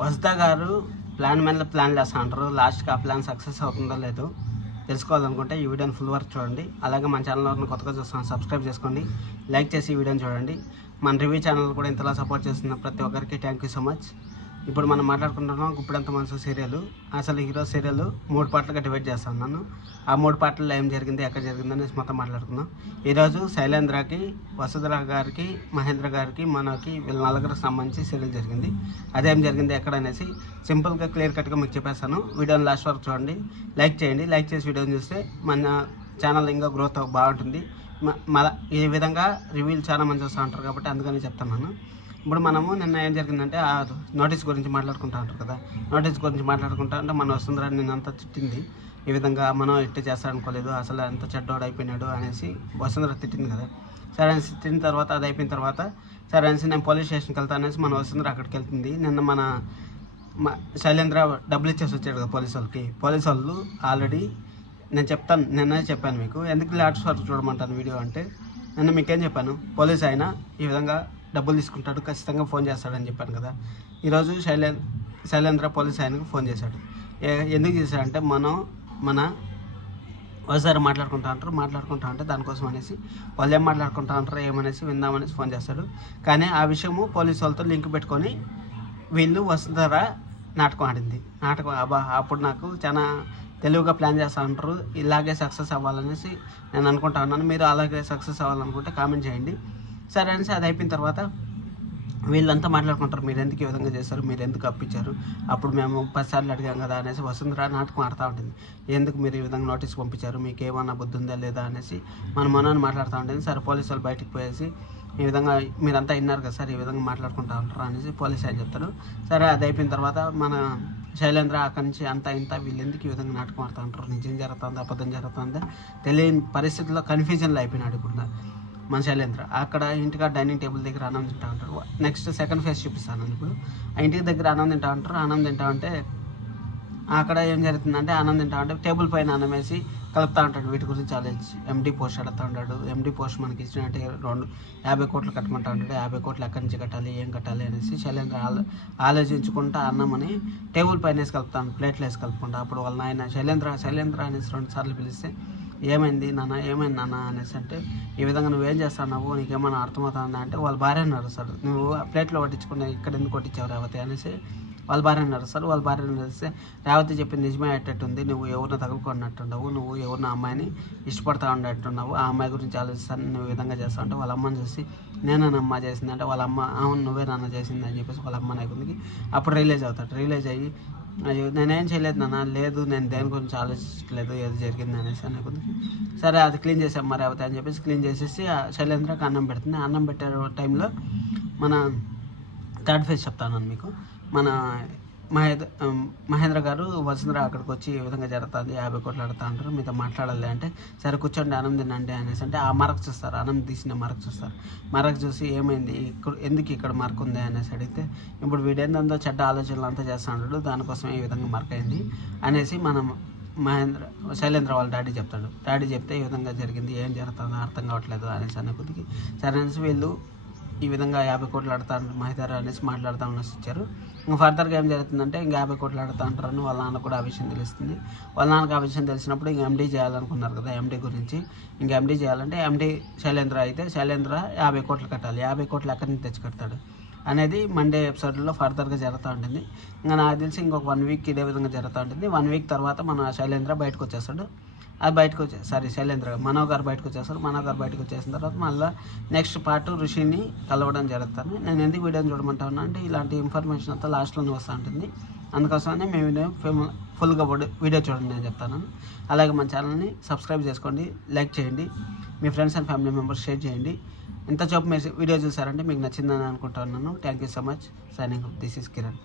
వసుధ గారు ప్లాన్ మీద ప్లాన్ చేస్తూ ఉంటారు. లాస్ట్కి ఆ ప్లాన్ సక్సెస్ అవుతుందో లేదో తెలుసుకోవాలనుకుంటే ఈ వీడియోని ఫుల్ వర్క్ చూడండి. అలాగే మన ఛానల్ కొత్తగా చూస్తున్నాను, సబ్స్క్రైబ్ చేసుకోండి, లైక్ చేసి ఈ వీడియోని చూడండి. మన రివ్యూ ఛానల్ కూడా ఇంతలా సపోర్ట్ చేస్తున్న ప్రతి ఒక్కరికి థ్యాంక్ యూ సో మచ్. ఇప్పుడు మనం మాట్లాడుకుంటున్నాం గుప్పెడంత మనసు సీరియల్. అసలు ఈరోజు సీరియల్ 3 పార్ట్లుగా డివైడ్ చేస్తున్నాను. ఆ 3 పార్ట్లలో ఏం జరిగింది, ఎక్కడ జరిగింది అనేసి మొత్తం మాట్లాడుకుందాం. ఈరోజు శైలేంద్రకి, వసుధ గారికి, మహేంద్ర గారికి, మనకి వీళ్ళ నలుగురికి సంబంధించి సీరియల్ జరిగింది. అదేం జరిగింది ఎక్కడ అనేసి సింపుల్గా క్లియర్ కట్గా మీకు చెప్పేస్తాను. వీడియోని లాస్ట్ వరకు చూడండి, లైక్ చేయండి. లైక్ చేసి వీడియోని చూస్తే మన ఛానల్ ఇంకా గ్రోత్ బాగుంటుంది. ఈ విధంగా రివ్యూలు చాలా మంది వస్తూ ఉంటారు కాబట్టి అందుకని చెప్తున్నాను. ఇప్పుడు మనము నిన్న ఏం జరిగిందంటే ఆ నోటీస్ గురించి మాట్లాడుకుంటూ ఉంటారు కదా. నోటీస్ గురించి మాట్లాడుకుంటా అంటే మన వసుంధర నిన్నంతా తిట్టింది. ఈ విధంగా మనం ఇట్టు చేస్తాడనుకోలేదు, అసలు ఎంత చెడ్డోడు అయిపోయినాడు అనేసి వసుంధర తిట్టింది కదా. సరే అనేసి తిట్టిన తర్వాత అది అయిపోయిన తర్వాత సరే అనేసి నేను పోలీస్ స్టేషన్కి వెళ్తా అనేసి మన వసుంధర అక్కడికి వెళ్తుంది. నిన్న మన శైలేంద్ర డబ్బులు ఇచ్చేసి వచ్చాడు కదా పోలీసు వాళ్ళకి. పోలీసు వాళ్ళు ఆల్రెడీ నిన్నే చెప్పాను మీకు, ఎందుకు లాస్ట్ వరకు చూడమంటాను వీడియో అంటే నిన్న మీకేం చెప్పాను, పోలీస్ అయినా ఈ విధంగా డబ్బులు తీసుకుంటాడు, ఖచ్చితంగా ఫోన్ చేస్తాడని చెప్పాను కదా. ఈరోజు శైలేంద్ర పోలీస్ ఆయనకు ఫోన్ చేశాడు. ఎందుకు చేశాడంటే మన ఒకసారి మాట్లాడుకుంటా ఉంటారు దానికోసం అనేసి వాళ్ళు ఏం మాట్లాడుకుంటా ఉంటారో ఏమనేసి విందామనేసి ఫోన్ చేస్తాడు. కానీ ఆ విషయము పోలీసు వాళ్ళతో లింక్ పెట్టుకొని వీళ్ళు వసుంధర నాటకం ఆడింది. అప్పుడు నాకు చాలా తెలివిగా ప్లాన్ చేస్తూ ఉంటారు, ఇలాగే సక్సెస్ అవ్వాలనేసి నేను అనుకుంటా ఉన్నాను. మీరు అలాగే సక్సెస్ అవ్వాలనుకుంటే కామెంట్ చేయండి. సరే అనేసి అది అయిపోయిన తర్వాత వీళ్ళంతా మాట్లాడుకుంటారు, మీరు ఎందుకు ఈ విధంగా చేశారు, మీరు ఎందుకు అప్పించారు, అప్పుడు మేము 10 సార్లు అడిగాం కదా అనేసి వసుంధర నాటకం ఆడుతూ ఉంటుంది. ఎందుకు మీరు ఈ విధంగా నోటీస్ పంపించారు, మీకు ఏమన్నా బుద్ధి ఉందా లేదా అనేసి మనని మాట్లాడుతూ ఉంటుంది. సరే పోలీసు వాళ్ళు బయటకు పోయేసి ఈ విధంగా మీరంతా విన్నారు కదా సార్, ఈ విధంగా మాట్లాడుకుంటూ ఉంటారు అనేసి పోలీసు ఆయన చెప్తారు. సరే అది అయిపోయిన తర్వాత మన శైలేంద్ర అక్కడి నుంచి అంతా ఇంత వీళ్ళు ఎందుకు ఈ విధంగా నాటకం ఆడుతూ ఉంటారు, నిజం జరుగుతుంది అబద్ధం జరుగుతుంది తెలియని పరిస్థితుల్లో కన్ఫ్యూజన్లో అయిపోయినాడు ఇప్పుడు మన శైలేంద్ర. అక్కడ ఇంటికాడ డైనింగ్ టేబుల్ దగ్గర అన్నం తింటూ ఉంటారు. నెక్స్ట్ సెకండ్ ఫేజ్ చూపిస్తాను ఇప్పుడు. ఆ ఇంటికి దగ్గర అన్నం తింటూ ఉంటారు. అన్నం తింటా ఉంటే అక్కడ ఏం జరుగుతుందంటే అన్నం తింటా ఉంటే టేబుల్ పైన అన్నం వేసి కలుపుతూ ఉంటాడు. వీటి గురించి ఆలోచించి ఎండి పోస్ట్ అడుగుతూ ఉంటాడు. ఎండి పోస్ట్ మనకి ఇచ్చినట్టే 50 కోట్లు కట్టమంటా ఉంటాడు. 50 కోట్లు ఎక్కడి నుంచి కట్టాలి, ఏం కట్టాలి అనేసి శైలేంద్ర ఆలోచించుకుంటా అన్నమని టేబుల్ పైన వేసి కలుపుతాను, ప్లేట్లు వేసి కలుపుకుంటా. అప్పుడు వాళ్ళ నాయన శైలేంద్ర అనేసి 2 సార్లు పిలిస్తే ఏమైంది నాన్న అనేసి అంటే ఈ విధంగా నువ్వేం చేస్తున్నావు, నీకేమన్నా అర్థమవుతుందా అంటే వాళ్ళ భార్యని నడుస్తాడు. నువ్వు ప్లేట్లో పట్టించుకుని ఇక్కడ ఎందుకు కొట్టించావు రేవతి అనేసి వాళ్ళ భార్యని నడుస్తారు. వాళ్ళ భార్యని నడిస్తే రేవతి చెప్పింది నిజమే అయ్యేటట్టుంది, నువ్వు ఎవరిని తగులుకున్నట్టున్నావు, నువ్వు ఎవరిన అమ్మాయిని ఇష్టపడతా ఉండేట్టున్నావు, ఆ అమ్మాయి గురించి ఆలోచిస్తాను నువ్వు విధంగా చేస్తావు అంటే వాళ్ళ అమ్మని చూసి నేనమ్మ చేసింది అంటే వాళ్ళ అమ్మ అవును నువ్వే నాన్న చేసింది అని చెప్పేసి వాళ్ళ అమ్మ నాకుందికి అప్పుడు రిలీజ్ అవుతాడు. రిలీజ్ అయ్యి అయ్యో నేనేం చేయలేదు నాన్న, లేదు నేను దేని గురించి ఆలోచించలేదు, ఏది జరిగింది అనేసి అనుకుంది. సరే అది క్లీన్ చేసాం మరి అవుతాయి అని చెప్పేసి క్లీన్ చేసేసి శైలేంద్రకి అన్నం పెడుతుంది. అన్నం పెట్టే టైంలో మన థర్డ్ ఫేజ్ చెప్తాను మీకు. మన మహేంద్ర గారు వసుంధర అక్కడికి వచ్చి ఈ విధంగా జరుగుతుంది, 50 కోట్లు అడుగుతా అంటారు, మీతో మాట్లాడాలి అంటే సరే కూర్చోండి అన్నం తినండి అనేసి అంటే ఆ మరకు చూస్తారు, అన్నం తీసిన మరకు చూస్తారు. మరకు చూసి ఏమైంది ఎందుకు ఇక్కడ మరకు ఉంది అనేసి అడిగితే ఇప్పుడు వీడేందో చెడ్డ ఆలోచనలు అంతా చేస్తూ ఉంటాడు, దానికోసం ఈ విధంగా మరకు అయింది అనేసి మనం శైలేంద్ర వాళ్ళ డాడీ చెప్తాడు. డాడీ చెప్తే ఈ విధంగా జరిగింది, ఏం జరుగుతుందో అర్థం కావట్లేదు అనేసి అనే కొద్దికి సరే అనేసి వీళ్ళు ఈ విధంగా 50 కోట్లు ఆడుతా ఉంటారు మహితారు అనేసి మాట్లాడుతూ ఇచ్చారు. ఇంకా ఫర్దర్గా ఏం జరుగుతుందంటే ఇంకా 50 కోట్లు ఆడుతూ ఉంటారని వాళ్ళ నాన్న కూడా ఆ విషయం తెలుస్తుంది. వాళ్ళ నాన్నకు ఆ విషయం తెలిసినప్పుడు ఇంక ఎండీ చేయాలనుకున్నారు కదా, ఎండీ గురించి ఇంకా ఎండీ చేయాలంటే ఎండీ శైలేంద్ర అయితే శైలేంద్ర 50 కోట్లు కట్టాలి, 50 కోట్లు ఎక్కడి నుంచి తెచ్చి కడతాడు అనేది మండే ఎపిసోడ్లో ఫర్దర్గా జరుగుతూ ఉంటుంది. ఇంకా నాకు తెలిసి ఇంకొక 1 వీక్ ఇదే విధంగా జరుగుతూ ఉంటుంది. 1 వీక్ తర్వాత మన శైలేంద్ర బయటకు వచ్చేస్తాడు. అది బయటకు శైలేంద్ర మనో గారు బయటకు వచ్చేస్తారు. మనో గారు బయటకు వచ్చేసిన తర్వాత మళ్ళీ నెక్స్ట్ పార్ట్ ఋషిని కలవడం జరుగుతుంది. నేను ఎందుకు వీడియోని చూడమంటా ఉన్నా అంటే ఇలాంటి ఇన్ఫర్మేషన్ అంతా లాస్ట్లోనే వస్తూ ఉంటుంది. అందుకోసమే మేము ఫుల్గా వీడియో చూడండి నేను చెప్తాను. అలాగే మన ఛానల్ని సబ్స్క్రైబ్ చేసుకోండి, లైక్ చేయండి, మీ friends and family members share చేయండి. ఇంతసేపు మీరు వీడియో చూసారంటే మీకు నచ్చిందని అనుకుంటున్నాను. Thank you so much. Signing off. This is Kiran.